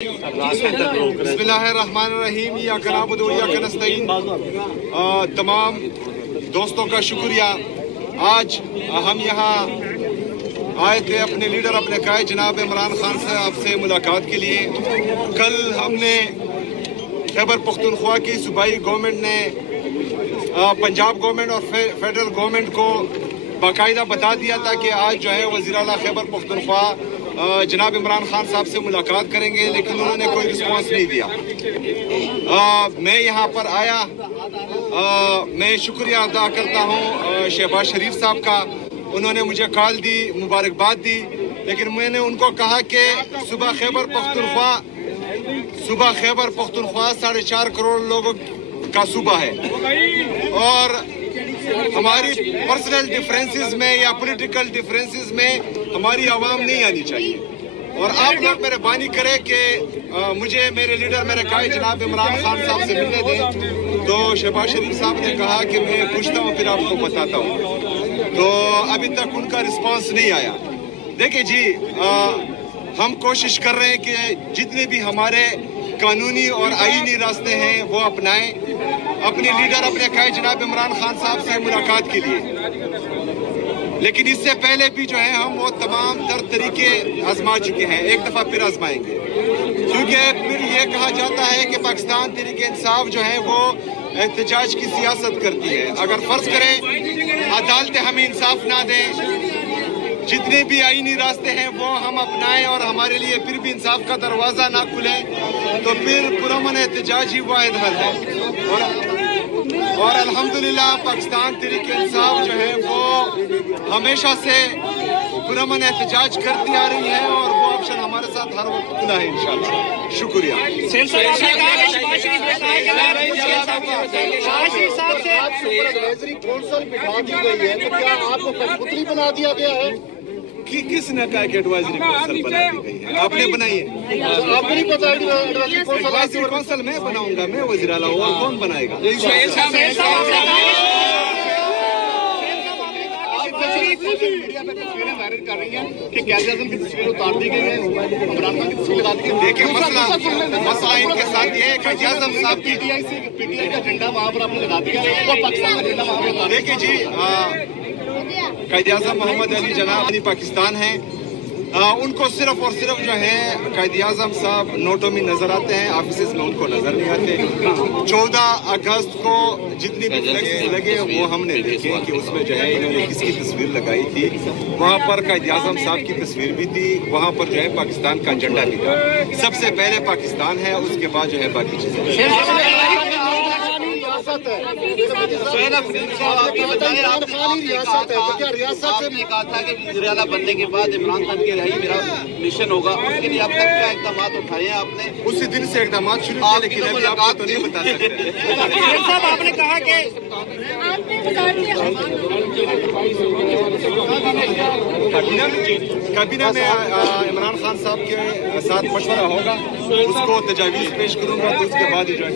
बिस्मिल्लाहिर्रहमानिर्रहीम इय्याक नअबुदु व इय्याक नस्तईन। तमाम दोस्तों का शुक्रिया। आज हम यहाँ आए थे अपने लीडर अपने कायद जनाब इमरान खान साहब से मुलाकात के लिए। कल हमने खैबर पख्तूनख्वा की सूबाई गवर्नमेंट ने पंजाब गवर्नमेंट और फेडरल गवर्नमेंट को बाकायदा बता दिया था कि आज जो है वज़ीर आला खैबर पख्तूनख्वा जनाब इमरान खान साहब से मुलाकात करेंगे, लेकिन उन्होंने कोई रिस्पांस नहीं दिया। मैं यहाँ पर आया, मैं शुक्रिया अदा करता हूँ शहबाज शरीफ साहब का। उन्होंने मुझे कॉल दी, मुबारकबाद दी, लेकिन मैंने उनको कहा कि सुबह खैबर पख्तूनख्वा 4.5 करोड़ लोगों का सूबा है और हमारी पर्सनल डिफरेंसेस में या पॉलिटिकल डिफरेंसेस में हमारी आवाम नहीं आनी चाहिए। और आप लोग मेहरबानी करें कि मुझे मेरे लीडर मेरे कायद जनाब इमरान खान साहब से मिलने दें। तो शहबाज शरीफ साहब ने कहा कि मैं पूछता हूँ फिर आपको बताता हूँ। तो अभी तक उनका रिस्पांस नहीं आया। देखिए जी, हम कोशिश कर रहे हैं कि जितने भी हमारे कानूनी और आईनी रास्ते हैं वो अपनाएं अपने लीडर अपने कायद जनाब इमरान खान साहब से मुलाकात के लिए। लेकिन इससे पहले भी जो है हम वो तमाम तरीके आजमा चुके हैं, एक दफ़ा फिर आजमाएंगे, क्योंकि फिर ये कहा जाता है कि पाकिस्तान तहरीक इंसाफ जो है वो एहतजाज की सियासत करती है। अगर फर्ज करें अदालतें हमें इंसाफ ना दें, जितने भी आईनी रास्ते हैं वो हम अपनाएं और हमारे लिए फिर भी इंसाफ का दरवाज़ा ना खुले, तो फिर पुरअमन एहतजाज ही वाहिद हल है। और अल्हम्दुलिल्लाह पाकिस्तान तहरीक इंसाफ जो है वो हमेशा से पुरअमन एहतजाज करती आ रही है और वो ऑप्शन हमारे साथ हर वक्त खुला है इंशाल्लाह। शुक्रिया। बना दिया गया है कि किसने कहा कि एडवाइजरी कौंसिल बना दी गई है? आपने बनाई है? आपको नहीं पता एडवाइजरी कौंसिल मैं बनाऊंगा, मैं वज़ीर आला हूं, और कौन बनाएगा? मीडिया पे तस्वीरें वायरल कर रही हैं कि कायद आज़म की तस्वीर उतार दी गई है, इमरान खान की तस्वीर लगा दी गई है। देखिए मसला इनके साथ ये है कि कायद आज़म साहब की पीटीआई का झंडा वहाँ पर आपने लगा दिया और पाकिस्तान का झंडा वहाँ पर। देखिए जी, कायद आज़म मोहम्मद अली जनाब पाकिस्तान हैं, उनको सिर्फ और सिर्फ जो है कायद आज़म साहब नोटों में नजर आते हैं, ऑफिस में उनको नजर नहीं आते। 14 अगस्त को जितनी भी फ्लेक्स लगे वो हमने देखे कि उसमें जो है इन्होंने किसकी तस्वीर लगाई थी। वहाँ पर कायद आज़म साहब की तस्वीर भी थी, वहाँ पर जो है पाकिस्तान का झंडा भी था। सबसे पहले पाकिस्तान है, उसके बाद जो है बाकी चीजें। आपने कहा था कि वज़ीर आला बनने के बाद इमरान खान के यही मेरा मिशन होगा, उसके लिए अब तक क्या इक़दाम उठाए हैं आपने? उसी दिन से इक़दाम शुरू किए, लेकिन अभी आपको तो नहीं बता सकते। साहब आपने कहा कि काबीना में इमरान खान साहब के साथ मशवरा होगा, उसको तजावीज़ पेश करूंगा, तो उसके बाद ही जो है